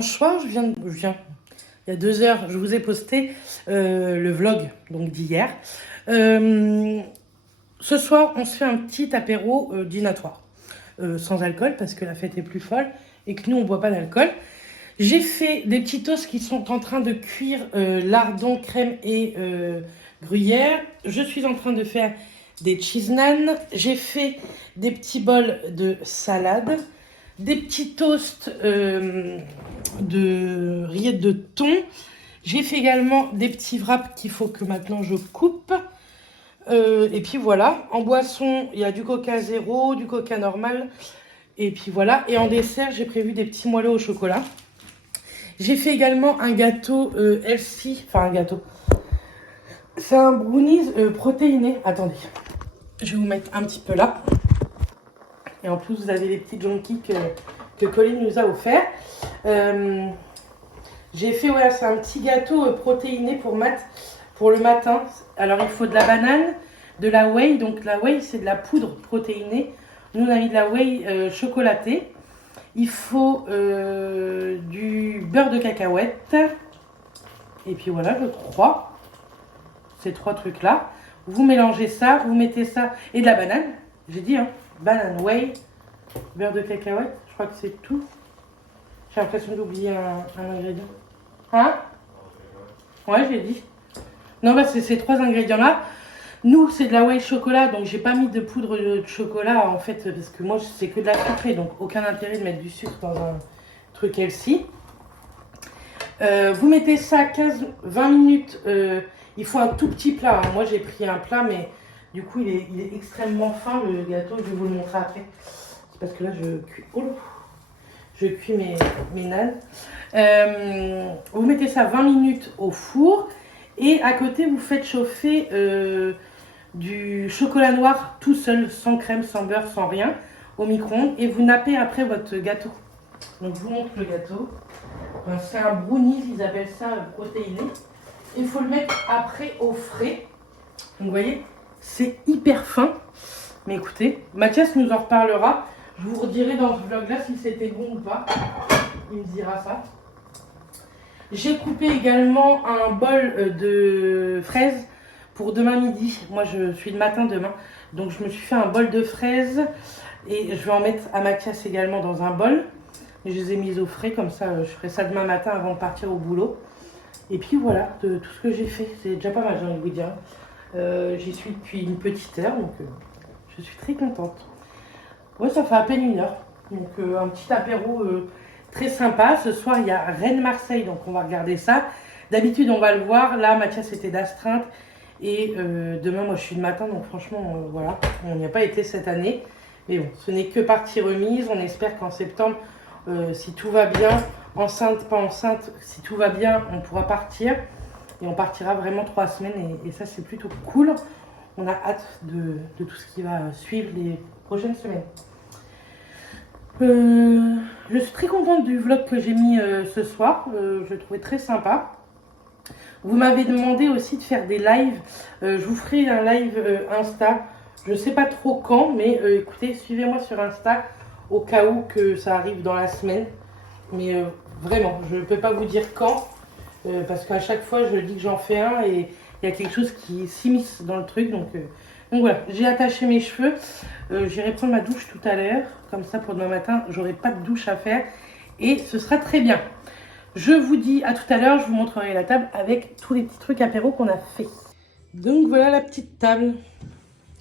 dimanche soir, il y a 2 heures, je vous ai posté le vlog donc d'hier. Ce soir, on se fait un petit apéro dînatoire, sans alcool parce que la fête est plus folle et que nous, on ne boit pas d'alcool. J'ai fait des petits toasts qui sont en train de cuire lardon, crème et gruyère. Je suis en train de faire des cheese naan. J'ai fait des petits bols de salade, des petits toasts de rillettes de thon. J'ai fait également des petits wraps qu'il faut que maintenant je coupe. Et puis voilà, en boisson, il y a du coca zéro, du coca normal. Et puis voilà, et en dessert, j'ai prévu des petits moelleux au chocolat. J'ai fait également un gâteau healthy, enfin un gâteau. C'est un brownies protéiné. Attendez, je vais vous mettre un petit peu là. Et en plus, vous avez les petits junkies que Colline nous a offert. J'ai fait, ouais, c'est un petit gâteau protéiné pour le matin. Alors, il faut de la banane, de la whey. Donc, la whey, c'est de la poudre protéinée. Nous, on a mis de la whey chocolatée. Il faut du beurre de cacahuète. Et puis voilà, je crois. Ces 3 trucs-là. Vous mélangez ça, vous mettez ça. Et de la banane. J'ai dit, hein. Banane, whey, beurre de cacahuète. Je crois que c'est tout. J'ai l'impression d'oublier un ingrédient. Hein? Ouais, j'ai dit. Non, bah c'est ces 3 ingrédients-là. Nous, c'est de la whey chocolat, donc j'ai pas mis de poudre de chocolat en fait, parce que moi, c'est que de la sucrée, donc aucun intérêt de mettre du sucre dans un truc healthy. Vous mettez ça 15-20 minutes. Il faut un tout petit plat. Hein. Moi, j'ai pris un plat, mais du coup, il est extrêmement fin, le gâteau. Je vais vous le montrer après. C'est parce que là, je cuis mes nanes. Vous mettez ça 20 minutes au four. Et à côté, vous faites chauffer du chocolat noir tout seul, sans crème, sans beurre, sans rien, au micro-ondes. Et vous nappez après votre gâteau. Donc, je vous montre le gâteau. C'est un brownies, ils appellent ça protéiné. Il faut le mettre après au frais. Donc, vous voyez, c'est hyper fin. Mais écoutez, Mathias nous en reparlera. Je vous redirai dans ce vlog-là si c'était bon ou pas. Il me dira ça. J'ai coupé également un bol de fraises pour demain midi. Moi, je suis le matin demain. Donc, je me suis fait un bol de fraises. Et je vais en mettre à Mathias également dans un bol. Et je les ai mises au frais. Comme ça, je ferai ça demain matin avant de partir au boulot. Et puis, voilà, de tout ce que j'ai fait. C'est déjà pas mal, j'ai envie de vous dire. J'y suis depuis une petite heure. Donc, je suis très contente. Ouais, ça fait à peine 1 heure. Donc, un petit apéro très sympa. Ce soir, il y a Rennes-Marseille, donc on va regarder ça. D'habitude, on va le voir. Là, Mathias était d'astreinte. Et demain, moi, je suis le matin. Donc, franchement, voilà. On n'y a pas été cette année. Mais bon, ce n'est que partie remise. On espère qu'en septembre, si tout va bien, enceinte, pas enceinte, si tout va bien, on pourra partir. Et on partira vraiment 3 semaines. Et ça, c'est plutôt cool. On a hâte de tout ce qui va suivre les prochaines semaines. Je suis très contente du vlog que j'ai mis ce soir. Je le trouvais très sympa. Vous m'avez demandé aussi de faire des lives. Je vous ferai un live Insta. Je ne sais pas trop quand, mais écoutez, suivez-moi sur Insta au cas où que ça arrive dans la semaine. Mais vraiment, je ne peux pas vous dire quand. Parce qu'à chaque fois, je dis que j'en fais un et il y a quelque chose qui s'immisce dans le truc. Donc voilà, j'ai attaché mes cheveux. J'irai prendre ma douche tout à l'heure. Comme ça, pour demain matin, j'aurai pas de douche à faire. Et ce sera très bien. Je vous dis à tout à l'heure. Je vous montrerai la table avec tous les petits trucs apéro qu'on a fait. Donc voilà la petite table.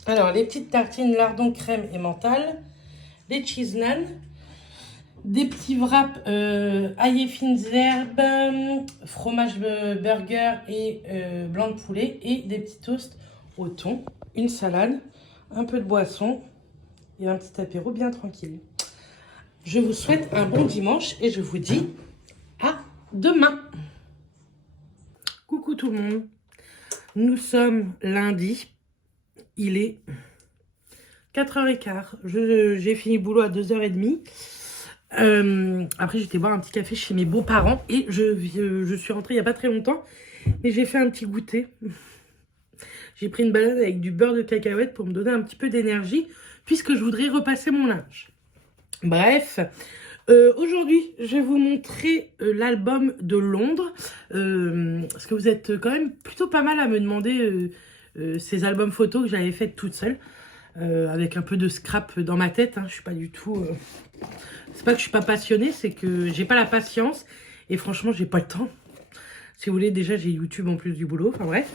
Alors, les petites tartines lardon, crème et mental. Les cheese naan. Des petits wraps ail et fines herbes, fromage burger et blanc de poulet. Et des petits toasts au thon. Une salade, un peu de boisson et un petit apéro bien tranquille. Je vous souhaite un bon dimanche et je vous dis à demain. Coucou tout le monde. Nous sommes lundi. Il est 4h15. J'ai fini le boulot à 2h30. Après, j'étais boire un petit café chez mes beaux-parents et je suis rentrée il n'y a pas très longtemps. Mais j'ai fait un petit goûter. J'ai pris une balade avec du beurre de cacahuète pour me donner un petit peu d'énergie puisque je voudrais repasser mon linge. Bref, Aujourd'hui, je vais vous montrer l'album de Londres. Parce que vous êtes quand même plutôt pas mal à me demander ces albums photos que j'avais fait toute seule. Avec un peu de scrap dans ma tête. Hein. Je suis pas du tout... C'est pas que je suis pas passionnée, c'est que j'ai pas la patience. Et franchement, j'ai pas le temps. Si vous voulez, déjà, j'ai YouTube en plus du boulot. Enfin bref.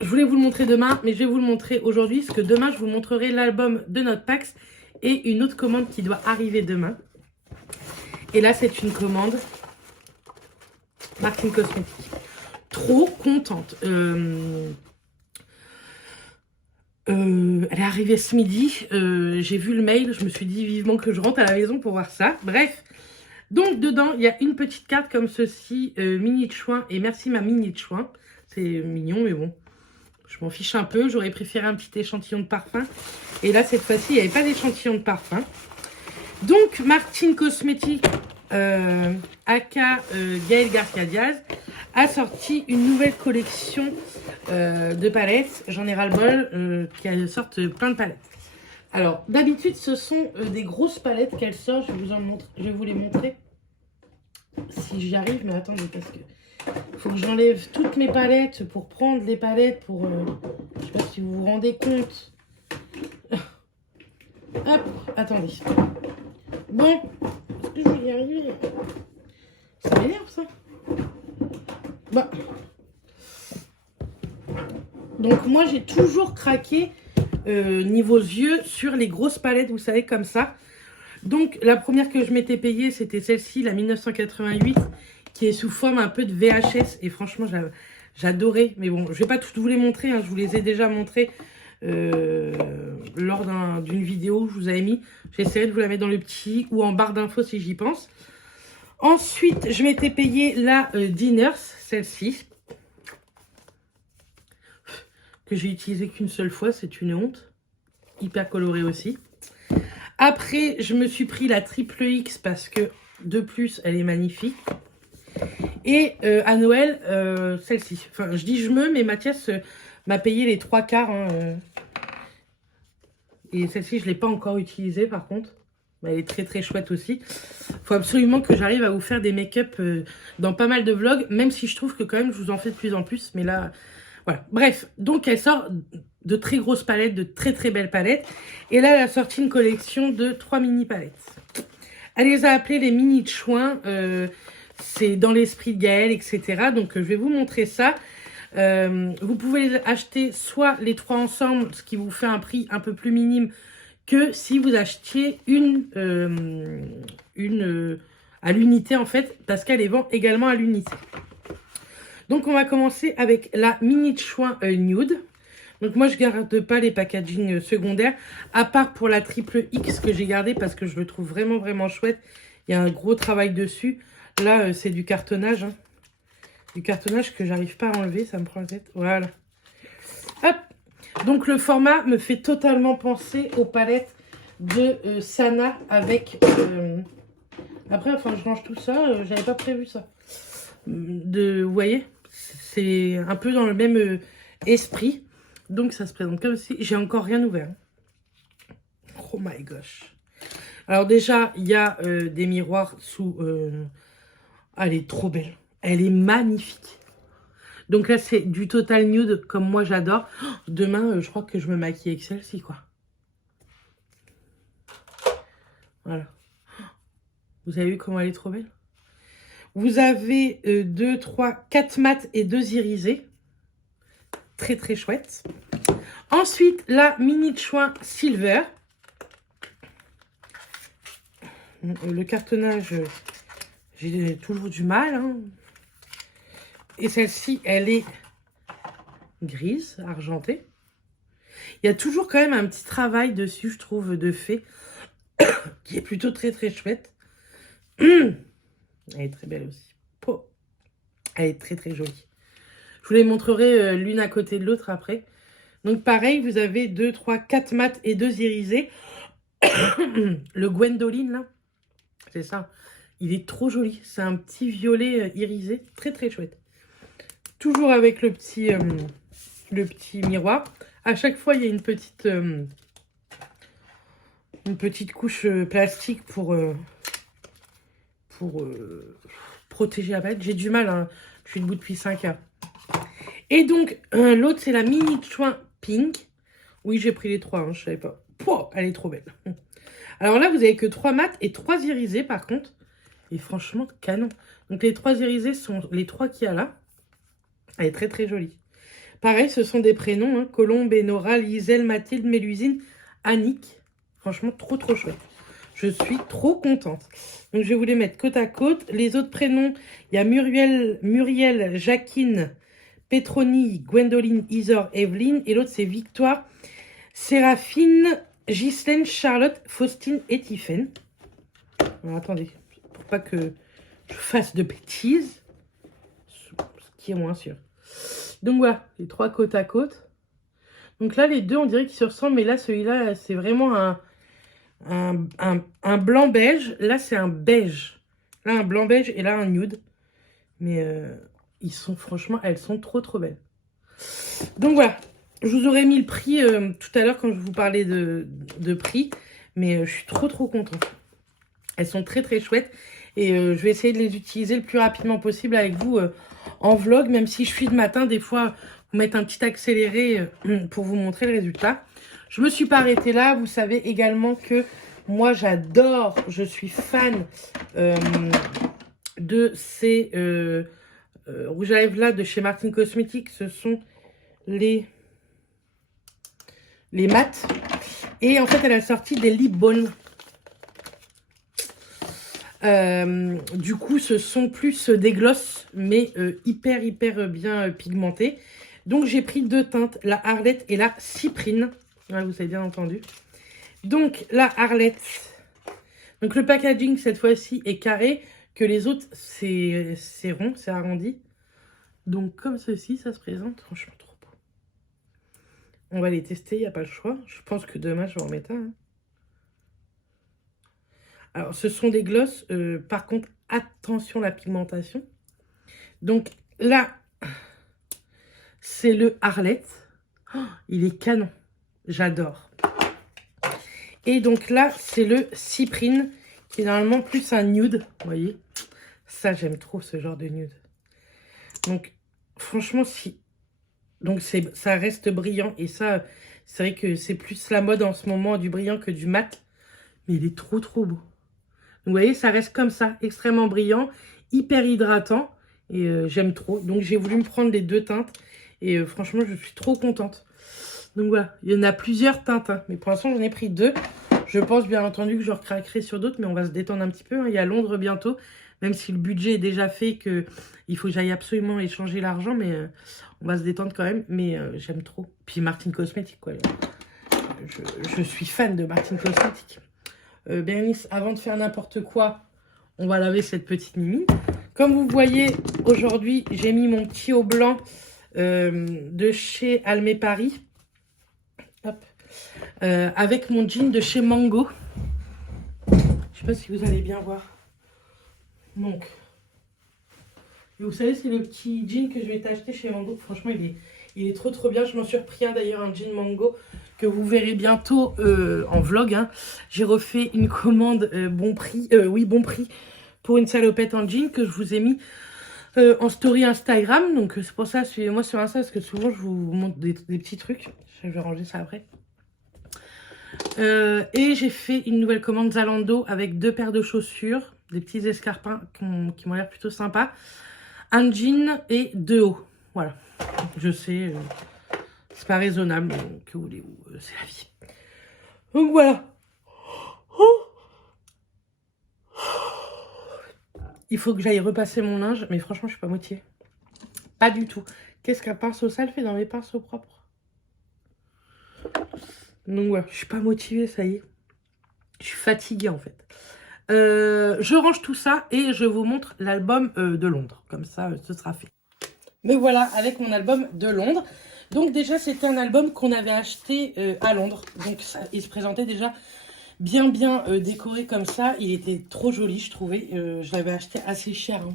Je voulais vous le montrer demain, mais je vais vous le montrer aujourd'hui. Parce que demain, je vous montrerai l'album de Notepacks et une autre commande qui doit arriver demain. Et là, c'est une commande Martin Cosmetics. Trop contente. Elle est arrivée ce midi. J'ai vu le mail. Je me suis dit vivement que je rentre à la maison pour voir ça. Bref. Donc, dedans, il y a une petite carte comme ceci. Mini de chouin. Et merci ma mini de chouin. C'est mignon, mais bon. Je m'en fiche un peu. J'aurais préféré un petit échantillon de parfum. Et là, cette fois-ci, il n'y avait pas d'échantillon de parfum. Donc, Martin Cosmetics, aka Gaël Garcia Diaz, a sorti une nouvelle collection de palettes. J'en ai ras-le-bol, qui sortent plein de palettes. Alors, d'habitude, ce sont des grosses palettes qu'elle sort. Je vais vous les montrer. Si j'y arrive, mais attendez, parce que faut que j'enlève toutes mes palettes pour prendre les palettes pour... je sais pas si vous vous rendez compte. Hop, attendez. Bon, est-ce que je vais y arriver? Ça m'énerve, ça. Bah. Donc, moi, j'ai toujours craqué niveau yeux sur les grosses palettes, vous savez, comme ça. Donc, la première que je m'étais payée, c'était celle-ci, la 1988, qui est sous forme un peu de VHS. Et franchement, j'adorais. Mais bon, je vais pas tous vous les montrer, hein, je vous les ai déjà montrés lors d'une vidéo que je vous avais mis. J'essaierai de vous la mettre dans le petit ou en barre d'infos si j'y pense. Ensuite, je m'étais payé la Dinners, celle-ci, que j'ai utilisée qu'une seule fois, c'est une honte. Hyper colorée aussi. Après, je me suis pris la triple X parce que, de plus, elle est magnifique. Et à Noël, celle-ci. Enfin, je dis mais Mathias m'a payé les 3/4. Hein, et celle-ci, je ne l'ai pas encore utilisée par contre. Mais elle est très très chouette aussi. Il faut absolument que j'arrive à vous faire des make-up dans pas mal de vlogs. Même si je trouve que quand même, je vous en fais de plus en plus. Mais là, voilà. Bref, donc elle sort de très grosses palettes, de très très belles palettes. Et là, elle a sorti une collection de 3 mini palettes. Elle les a appelées les mini de chouin. C'est dans l'esprit de Gaël, etc. Donc, je vais vous montrer ça. Vous pouvez les acheter soit les 3 ensemble, ce qui vous fait un prix un peu plus minime que si vous achetiez une à l'unité, en fait, parce qu'elle les vend également à l'unité. Donc, on va commencer avec la mini de chouin nude. Donc, moi, je garde pas les packaging secondaires, à part pour la triple X que j'ai gardé parce que je le trouve vraiment, vraiment chouette. Il y a un gros travail dessus. Là, c'est du cartonnage. Hein. Du cartonnage que j'arrive pas à enlever. Ça me prend la tête. Voilà. Hop. Donc, le format me fait totalement penser aux palettes de Sana avec... Après, enfin, je range tout ça. J'avais pas prévu ça. Vous voyez, c'est un peu dans le même esprit. Donc, ça se présente comme si... J'ai encore rien ouvert. Oh my gosh. Alors, déjà, il y a des miroirs sous... Elle est trop belle. Elle est magnifique. Donc là, c'est du total nude comme moi j'adore. Oh, demain, je crois que je me maquille avec celle-ci, quoi. Voilà. Vous avez vu comment elle est trop belle? Vous avez 2, 3, 4 mat et 2 irisés. Très, très chouette. Ensuite, la mini de chouin silver. Le cartonnage... J'ai toujours du mal. Hein. Et celle-ci, elle est grise, argentée. Il y a toujours quand même un petit travail dessus, je trouve, de fait, qui est plutôt très, très chouette. Elle est très belle aussi. Oh. Elle est très, très jolie. Je vous les montrerai l'une à côté de l'autre après. Donc, pareil, vous avez 2, 3, 4 mat et 2 irisés. Le Gwendoline, là, c'est ça. Il est trop joli. C'est un petit violet irisé. Très, très chouette. Toujours avec le petit miroir. À chaque fois, il y a une petite couche plastique pour pour protéger la palette. J'ai du mal, hein. Je suis debout depuis 5 heures. Et donc, l'autre, c'est la Mini Chouin Pink. Oui, j'ai pris les 3, hein, je savais pas. Pouah, elle est trop belle. Alors là, vous avez que 3 mat et 3 irisés, par contre. Et franchement, canon. Donc, les 3 irisés sont les 3 qu'il y a là. Elle est très, très jolie. Pareil, ce sont des prénoms. Hein. Colombe, Enora, Liselle, Mathilde, Mélusine, Annick. Franchement, trop, trop chouette. Je suis trop contente. Donc, je vais vous les mettre côte à côte. Les autres prénoms, il y a Muriel, Jacquine, Pétronie, Gwendoline, Isor, Evelyne. Et l'autre, c'est Victoire, Séraphine, Ghislaine, Charlotte, Faustine et Tiffaine. Alors, attendez, pour pas que je fasse de bêtises. Ce qui est moins sûr. Donc, voilà, les 3 côte à côte. Donc là, les deux, on dirait qu'ils se ressemblent. Mais là, celui-là, c'est vraiment un blanc beige. Là, c'est un beige. Là, un blanc beige et là, un nude. Mais ils sont, franchement, elles sont trop, trop belles. Donc, voilà. Je vous aurais mis le prix tout à l'heure quand je vous parlais de prix. Mais je suis trop, trop contente. Elles sont très, très chouettes. Et je vais essayer de les utiliser le plus rapidement possible avec vous en vlog. Même si je suis de matin, des fois, vous mettre un petit accéléré pour vous montrer le résultat. Je me suis pas arrêtée là. Vous savez également que moi, j'adore, je suis fan de ces rouges à lèvres là de chez Martin Cosmetics. Ce sont les mats. Et en fait, elle a sorti des lip balms. Du coup, ce sont plus des glosses, mais hyper bien pigmentés. Donc, j'ai pris 2 teintes, la Arlette et la Cyprine. Ouais, vous avez bien entendu. Donc, la Arlette. Donc, le packaging, cette fois-ci, est carré. Que les autres, c'est rond, c'est arrondi. Donc, comme ceci, ça se présente. Franchement, trop beau. On va les tester, il n'y a pas le choix. Je pense que demain, je vais en mettre un. Hein. Alors, ce sont des glosses. Par contre, attention à la pigmentation. Donc, là, c'est le Arlette. Oh, il est canon. J'adore. Et donc là, c'est le Cyprine, qui est normalement plus un nude. Vous voyez, ça, j'aime trop ce genre de nude. Donc, franchement, si... Donc, ça reste brillant. Et ça, c'est vrai que c'est plus la mode en ce moment, du brillant que du mat. Mais il est trop, trop beau. Donc, vous voyez, ça reste comme ça, extrêmement brillant, hyper hydratant. Et j'aime trop. Donc, j'ai voulu me prendre les 2 teintes. Et franchement, je suis trop contente. Donc, voilà. Il y en a plusieurs teintes. Hein, mais pour l'instant, j'en ai pris 2. Je pense, bien entendu, que je recraquerai sur d'autres. Mais on va se détendre un petit peu. Hein. Il y a Londres bientôt. Même si le budget est déjà fait, qu'il faut que j'aille absolument échanger l'argent. Mais on va se détendre quand même. Mais j'aime trop. Puis, Martin Cosmetics, quoi. Je suis fan de Martin Cosmetics. Bérénice, avant de faire n'importe quoi, on va laver cette petite mimi. Comme vous voyez, aujourd'hui, j'ai mis mon petit haut blanc de chez Almé Paris. Hop. Avec mon jean de chez Mango. Je sais pas si vous allez bien voir. Donc, et vous savez, c'est le petit jean que je vais t'acheter chez Mango. Franchement, il est trop trop bien. Je m'en suis repris d'ailleurs, un jean Mango que vous verrez bientôt en vlog. Hein. J'ai refait une commande bon prix, bon prix, pour une salopette en jean que je vous ai mis en story Instagram. Donc c'est pour ça, suivez-moi sur Insta parce que souvent je vous montre des petits trucs. Je vais ranger ça après. Et j'ai fait une nouvelle commande Zalando avec 2 paires de chaussures, des petits escarpins qui m'ont l'air plutôt sympas, un jean et 2 hauts. Voilà, je sais, c'est pas raisonnable, mais que voulez-vous, c'est la vie. Donc voilà. Il faut que j'aille repasser mon linge, mais franchement, je suis pas motivée. Pas du tout. Qu'est-ce qu'un pinceau sale fait dans mes pinceaux propres? Donc voilà, je suis pas motivée, ça y est. Je suis fatiguée en fait. Je range tout ça et je vous montre l'album de Londres. Comme ça, ce sera fait. Me voilà avec mon album de Londres. Donc déjà, c'était un album qu'on avait acheté à Londres. Donc ça, il se présentait déjà bien décoré comme ça. Il était trop joli, je trouvais. Je l'avais acheté assez cher. Hein.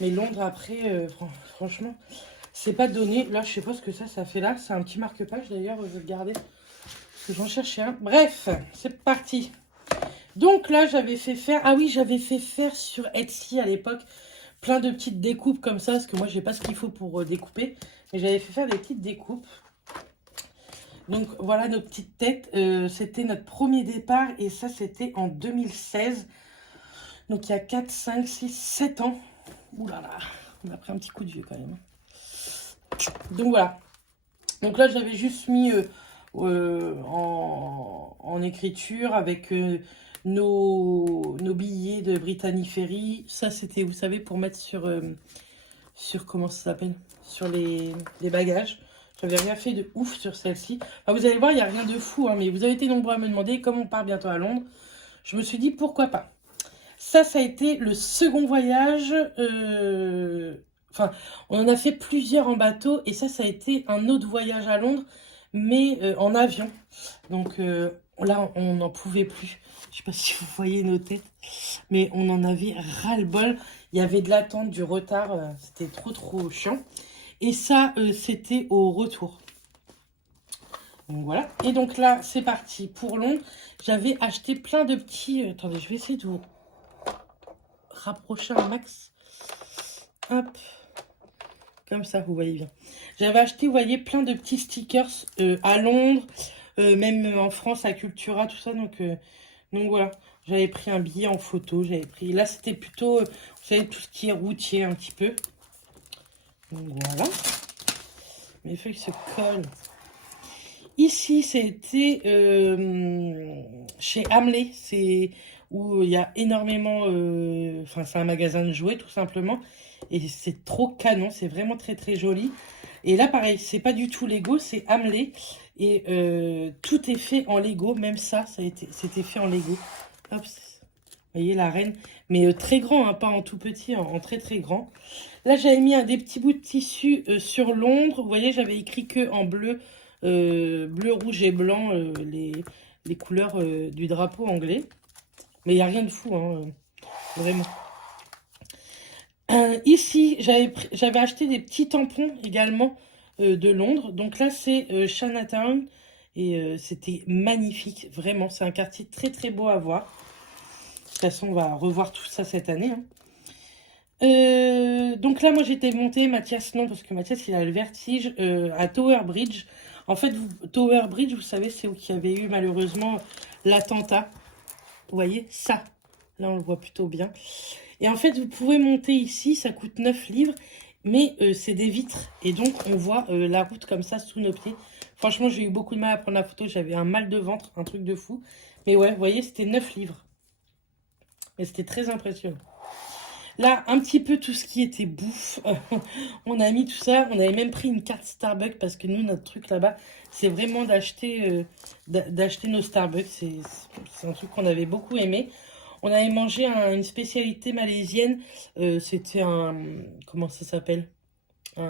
Mais Londres, après, franchement, c'est pas donné. Là, je sais pas ce que ça fait là. C'est un petit marque-page d'ailleurs, je vais le garder. Parce que j'en cherchais un. Bref, c'est parti. Donc là, j'avais fait faire... Ah oui, j'avais fait faire sur Etsy à l'époque plein de petites découpes comme ça, parce que moi, j'ai pas ce qu'il faut pour découper. Mais j'avais fait faire des petites découpes. Donc voilà nos petites têtes. C'était notre premier départ et ça, c'était en 2016. Donc il y a 4, 5, 6, 7 ans. Ouh là là, on a pris un petit coup de vieux quand même. Donc voilà. Donc là, j'avais juste mis en écriture avec nos billets de Brittany Ferry. Ça, c'était, vous savez, pour mettre sur comment ça s'appelle? Sur les bagages. J'avais rien fait de ouf sur celle-ci. Enfin, vous allez voir, il n'y a rien de fou, hein, mais vous avez été nombreux à me demander, comme on part bientôt à Londres, je me suis dit, pourquoi pas. Ça a été le second voyage. Enfin, on en a fait plusieurs en bateau, et ça a été un autre voyage à Londres, mais en avion. Donc là, on n'en pouvait plus. Je sais pas si vous voyez nos têtes, mais on en avait ras-le-bol. Il y avait de l'attente, du retard, c'était trop chiant. Et ça, c'était au retour. Donc voilà. Et donc là, c'est parti pour Londres. J'avais acheté plein de petits... attendez, je vais essayer de vous rapprocher un max. Hop. Comme ça, vous voyez bien. J'avais acheté, vous voyez, plein de petits stickers à Londres, même en France, à Cultura, tout ça. Donc voilà. J'avais pris un billet en photo. J'avais pris... Là, c'était plutôt, vous savez, tout ce qui est routier un petit peu. Donc voilà. Mes feuilles se collent. Ici, c'était chez Hamley. C'est où il y a énormément... Enfin, c'est un magasin de jouets, tout simplement. Et c'est trop canon. C'est vraiment très joli. Et là, pareil, c'est pas du tout Lego, c'est Hamley. Et tout est fait en Lego. Même ça, c'était fait en Lego. Hop, vous voyez la reine. Mais très grand, hein, pas en tout petit, en très grand. Là, j'avais mis des petits bouts de tissu sur Londres. Vous voyez, j'avais écrit que en bleu, bleu, rouge et blanc, les couleurs du drapeau anglais. Mais il n'y a rien de fou, hein, vraiment. Ici, j'avais acheté des petits tampons également de Londres. Donc là, c'est Chinatown. Et c'était magnifique, vraiment. C'est un quartier très beau à voir. De toute façon, on va revoir tout ça cette année, hein. Donc là, moi, j'étais montée, Mathias, non, parce que Mathias, il a le vertige, à Tower Bridge. En fait, Tower Bridge, vous savez, c'est où il y avait eu malheureusement l'attentat. Vous voyez, ça. Là, on le voit plutôt bien. Et en fait, vous pouvez monter ici, ça coûte 9 livres, mais c'est des vitres. Et donc, on voit la route comme ça sous nos pieds. Franchement, j'ai eu beaucoup de mal à prendre la photo. J'avais un mal de ventre, un truc de fou. Mais ouais, vous voyez, c'était 9 livres. Et c'était très impressionnant. Là, un petit peu tout ce qui était bouffe. On a mis tout ça. On avait même pris une carte Starbucks parce que nous, notre truc là-bas, c'est vraiment d'acheter nos Starbucks. C'est un truc qu'on avait beaucoup aimé. On avait mangé une spécialité malaisienne. C'était un... Comment ça s'appelle? Je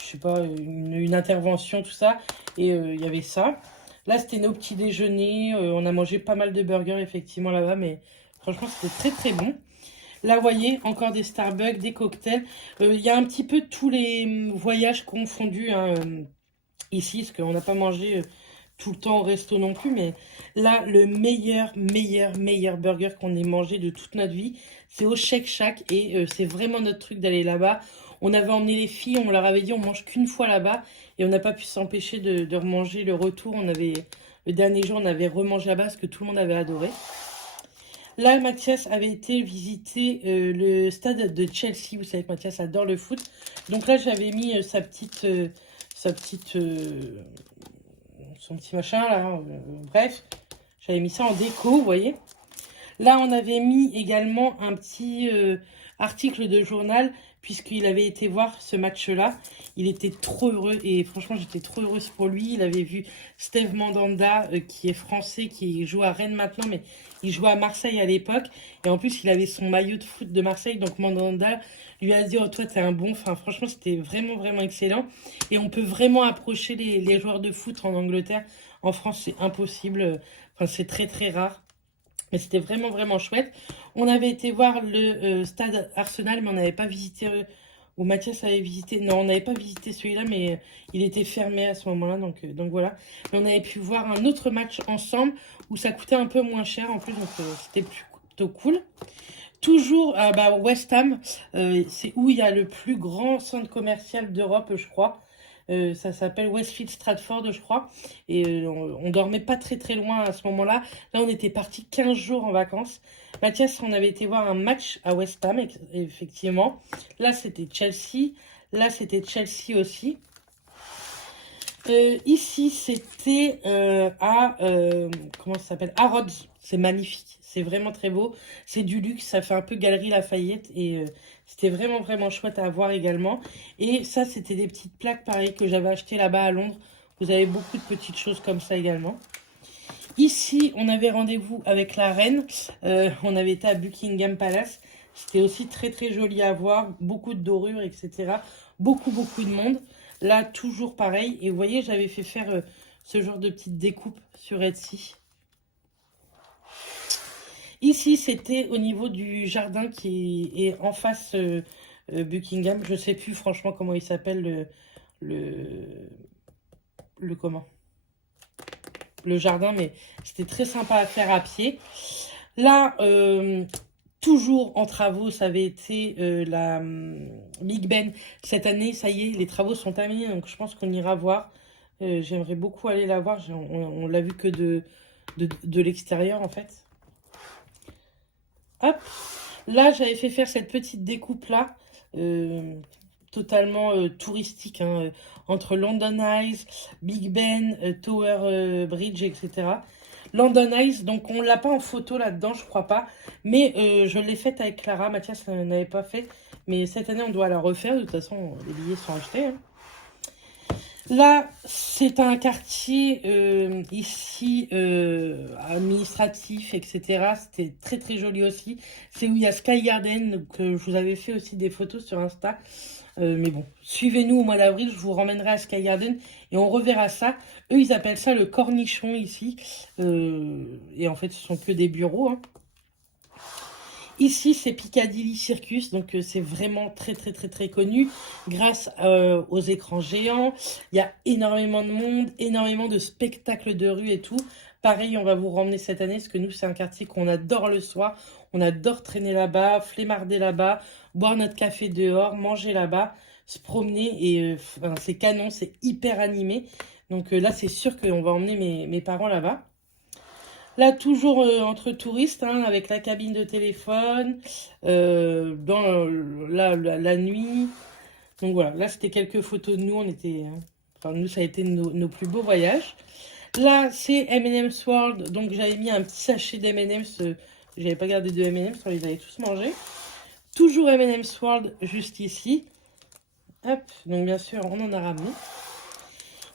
sais pas, une intervention, tout ça. Et il y avait ça. Là, c'était nos petits déjeuners. On a mangé pas mal de burgers, effectivement, là-bas. Mais franchement, c'était très bon. Là, vous voyez, encore des Starbucks, des cocktails. Il y a un petit peu tous les voyages confondus, hein, ici, parce qu'on n'a pas mangé tout le temps au resto non plus. Mais là, le meilleur burger qu'on ait mangé de toute notre vie, c'est au Shake Shack. Et c'est vraiment notre truc d'aller là-bas. On avait emmené les filles, on leur avait dit on mange qu'une fois là-bas. Et on n'a pas pu s'empêcher de remanger le retour. Le dernier jour, on avait remangé là-bas parce que tout le monde avait adoré. Là, Mathias avait été visiter le stade de Chelsea. Vous savez que Mathias adore le foot. Donc là, j'avais mis son petit machin, là. Bref, j'avais mis ça en déco, vous voyez. Là, on avait mis également un petit article de journal, puisqu'il avait été voir ce match-là. Il était trop heureux, et franchement, j'étais trop heureuse pour lui. Il avait vu Steve Mandanda, qui est français, qui joue à Rennes maintenant, mais il jouait à Marseille à l'époque. Et en plus, il avait son maillot de foot de Marseille, donc Mandanda lui a dit « Oh, toi, t'es un bon ». Enfin, franchement, c'était vraiment excellent. Et on peut vraiment approcher les joueurs de foot en Angleterre. En France, c'est impossible. Enfin, c'est très rare. Mais c'était vraiment chouette. On avait été voir le stade Arsenal, mais on n'avait pas visité, vous où Mathias avait visité. Non, on n'avait pas visité celui-là, mais il était fermé à ce moment-là, donc voilà. Mais on avait pu voir un autre match ensemble où ça coûtait un peu moins cher en plus, donc c'était plutôt cool. Toujours à West Ham, c'est où il y a le plus grand centre commercial d'Europe, je crois. Ça s'appelle Westfield Stratford, je crois. Et on dormait pas très très loin à ce moment-là. Là, on était parti 15 jours en vacances. Mathias, on avait été voir un match à West Ham, effectivement. Là, c'était Chelsea. Là, c'était Chelsea aussi. Ici, c'était comment ça s'appelle? À Rhodes. C'est magnifique. C'est vraiment très beau. C'est du luxe. Ça fait un peu Galerie Lafayette. Et c'était vraiment, vraiment chouette à voir également. Et ça, c'était des petites plaques, pareil, que j'avais achetées là-bas à Londres. Vous avez beaucoup de petites choses comme ça également. Ici, on avait rendez-vous avec la reine. On avait été à Buckingham Palace. C'était aussi très, très joli à voir. Beaucoup de dorures, etc. Beaucoup, beaucoup de monde. Là, toujours pareil. Et vous voyez, j'avais fait faire ce genre de petite découpe sur Etsy. Ici, c'était au niveau du jardin qui est en face Buckingham. Je ne sais plus franchement comment il s'appelle le comment le jardin, mais c'était très sympa à faire à pied. Là, toujours en travaux, ça avait été la Big Ben. Cette année, ça y est, les travaux sont terminés, donc je pense qu'on ira voir. J'aimerais beaucoup aller la voir. On l'a vu que de l'extérieur, en fait. Hop. Là, j'avais fait faire cette petite découpe-là. Totalement touristique, hein, entre London Eyes, Big Ben, Tower Bridge, etc. London Eyes, donc on l'a pas en photo là-dedans, je crois pas, mais je l'ai faite avec Clara. Mathias n'avait pas fait, mais cette année on doit la refaire. De toute façon, les billets sont achetés, hein. Là, c'est un quartier ici administratif, etc. C'était très très joli aussi. C'est où il y a Sky Garden, donc je vous avais fait aussi des photos sur Insta. Mais bon, suivez-nous au mois d'avril, je vous ramènerai à Sky Garden et on reverra ça. Eux, ils appellent ça le cornichon ici. Et en fait, ce sont que des bureaux, hein. Ici, c'est Piccadilly Circus, donc c'est vraiment très très très très connu grâce aux écrans géants. Il y a énormément de monde, énormément de spectacles de rue et tout. Pareil, on va vous ramener cette année, parce que nous, c'est un quartier qu'on adore le soir. On adore traîner là-bas, flémarder là-bas, boire notre café dehors, manger là-bas, se promener. Et c'est canon, c'est hyper animé. Donc là, c'est sûr qu'on va emmener mes parents là-bas. Là, toujours entre touristes, hein, avec la cabine de téléphone, dans la nuit. Donc voilà, là, c'était quelques photos de nous. Enfin, nous, ça a été nos plus beaux voyages. Là, c'est M&M's World. Donc, j'avais mis un petit sachet d'M&M's. J'avais pas gardé de M&M's, on les avait tous mangés. Toujours M&M's World, juste ici. Hop, donc bien sûr, on en a ramené.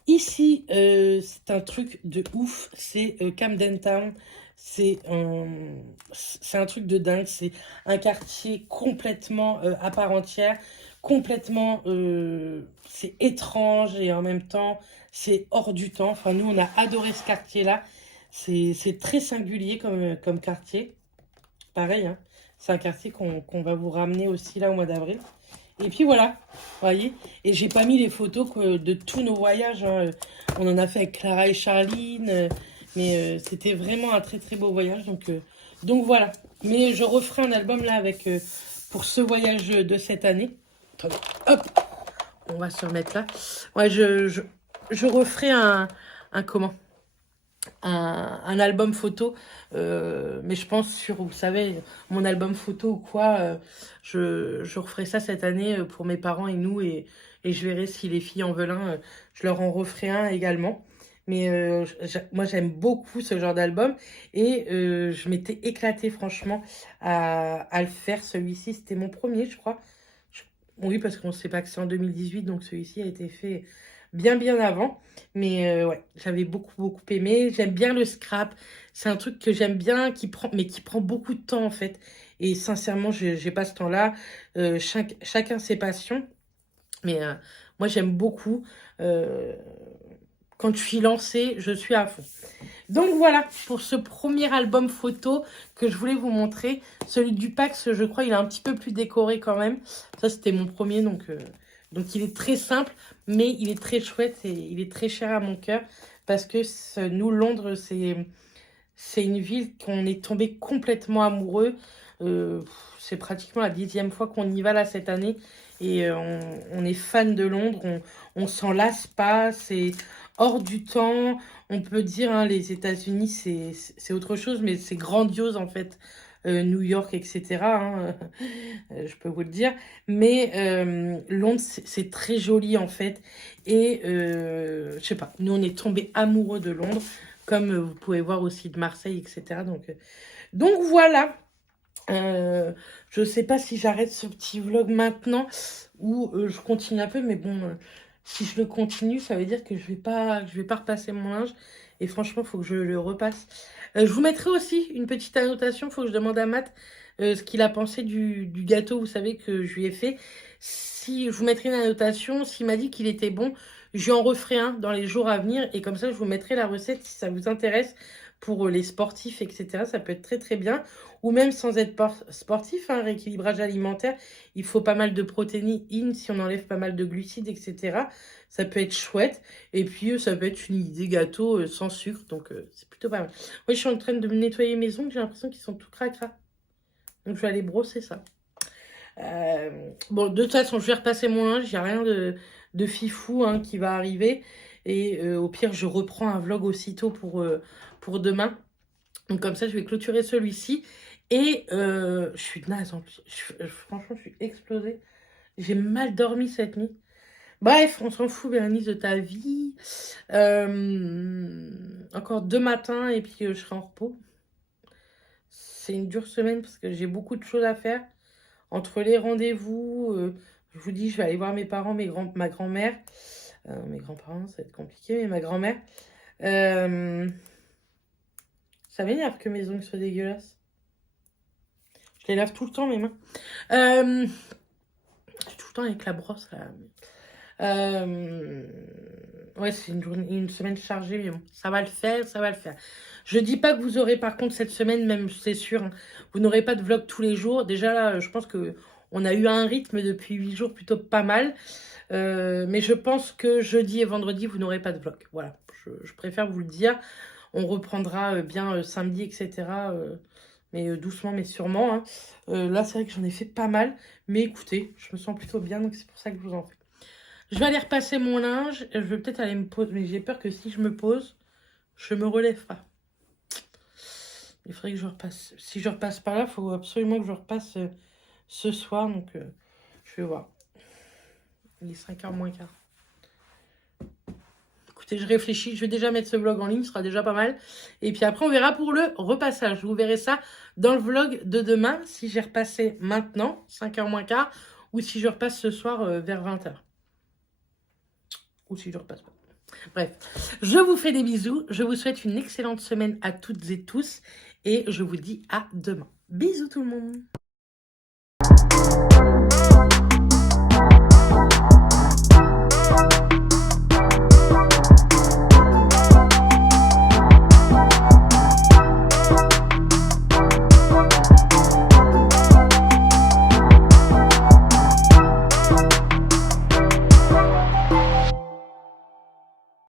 Ici, c'est un truc de ouf, c'est Camden Town, c'est un truc de dingue, c'est un quartier complètement à part entière, complètement, c'est étrange et en même temps, c'est hors du temps. Enfin, nous, on a adoré ce quartier-là, c'est très singulier comme quartier, pareil, hein. C'est un quartier qu'on va vous ramener aussi là au mois d'avril. Et puis voilà, vous voyez. Et j'ai pas mis les photos de tous nos voyages, hein. On en a fait avec Clara et Charline. Mais c'était vraiment un très très beau voyage. Donc voilà. Mais je referai un album là avec pour ce voyage de cette année. Attendez, hop, on va se remettre là. Ouais, je referai comment un album photo, mais je pense sur, vous savez, mon album photo ou quoi, je referai ça cette année pour mes parents et nous, et je verrai si les filles en veulent un, je leur en referai un également. Mais moi j'aime beaucoup ce genre d'album et je m'étais éclatée franchement à le faire. Celui-ci c'était mon premier, je crois. Oui, parce qu'on ne sait pas que c'est en 2018, donc celui-ci a été fait bien bien avant. Mais ouais, j'avais beaucoup beaucoup aimé. J'aime bien le scrap. C'est un truc que j'aime bien, mais qui prend beaucoup de temps en fait. Et sincèrement, j'ai pas ce temps-là. Chacun ses passions. Mais moi, j'aime beaucoup. Quand je suis lancée, je suis à fond. Donc voilà, pour ce premier album photo que je voulais vous montrer. Celui du Pax, je crois, il est un petit peu plus décoré quand même. Ça, c'était mon premier, donc il est très simple, mais il est très chouette et il est très cher à mon cœur. Parce que nous, Londres, c'est une ville qu'on est tombé complètement amoureux. C'est pratiquement la 10e fois qu'on y va là cette année. Et on est fan de Londres, on s'en lasse pas, c'est hors du temps. On peut dire, hein, les États-Unis, c'est autre chose, mais c'est grandiose en fait. New York, etc. hein, je peux vous le dire. Mais Londres, c'est très joli en fait. Et je sais pas, nous on est tombés amoureux de Londres, comme vous pouvez voir aussi de Marseille, etc. Donc voilà. Je sais pas si j'arrête ce petit vlog maintenant ou je continue un peu, mais bon, si je le continue, ça veut dire que je vais pas repasser mon linge. Et franchement, il faut que je le repasse. Je vous mettrai aussi une petite annotation. Il faut que je demande à Matt ce qu'il a pensé du gâteau, vous savez, que je lui ai fait. Si je vous mettrai une annotation, s'il m'a dit qu'il était bon, je en referai un dans les jours à venir. Et comme ça, je vous mettrai la recette si ça vous intéresse pour les sportifs, etc. Ça peut être très très bien. Ou même sans être sportif, un rééquilibrage alimentaire, il faut pas mal de protéines si on enlève pas mal de glucides, etc. Ça peut être chouette. Et puis, ça peut être une idée gâteau sans sucre. Donc, c'est plutôt pas mal. Oui, je suis en train de me nettoyer mes ongles. J'ai l'impression qu'ils sont tout cracra. Donc, je vais aller brosser ça. Bon, de toute façon, je vais repasser mon linge. Il n'y a rien de fifou hein, qui va arriver. Et au pire, je reprends un vlog aussitôt pour demain. Donc, comme ça, je vais clôturer celui-ci. Et je suis naze en plus. Franchement, je suis explosée. J'ai mal dormi cette nuit. Bref, on s'en fout, Bérénice, de ta vie. Encore 2 matins et puis je serai en repos. C'est une dure semaine parce que j'ai beaucoup de choses à faire. Entre les rendez-vous, je vous dis, je vais aller voir mes parents, ma grand-mère. Mes grands-parents, ça va être compliqué, mais ma grand-mère. Ça m'énerve que mes ongles soient dégueulasses. Je les lave tout le temps, mes mains. Je suis tout le temps avec la brosse, là. Ouais, c'est une semaine chargée, mais bon, ça va le faire, ça va le faire. Je dis pas que vous aurez, par contre, cette semaine, même, c'est sûr, hein, vous n'aurez pas de vlog tous les jours. Déjà, là, je pense que on a eu un rythme depuis 8 jours plutôt pas mal. Mais je pense que jeudi et vendredi, vous n'aurez pas de vlog. Voilà, je préfère vous le dire. On reprendra bien samedi, etc., mais doucement, mais sûrement. Hein. Là, c'est vrai que j'en ai fait pas mal. Mais écoutez, je me sens plutôt bien, donc c'est pour ça que je vous en fais. Je vais aller repasser mon linge. Je vais peut-être aller me poser, mais j'ai peur que si je me pose, je me relève pas. Il faudrait que je repasse. Si je repasse par là, il faut absolument que je repasse ce soir. Donc, je vais voir. Il est 5h moins quart. Écoutez, je réfléchis. Je vais déjà mettre ce vlog en ligne. Ce sera déjà pas mal. Et puis après, on verra pour le repassage. Vous verrez ça dans le vlog de demain. Si j'ai repassé maintenant, 5h moins quart. Ou si je repasse ce soir vers 20h. Ou si je repasse pas. Bref, je vous fais des bisous. Je vous souhaite une excellente semaine à toutes et tous. Et je vous dis à demain. Bisous tout le monde.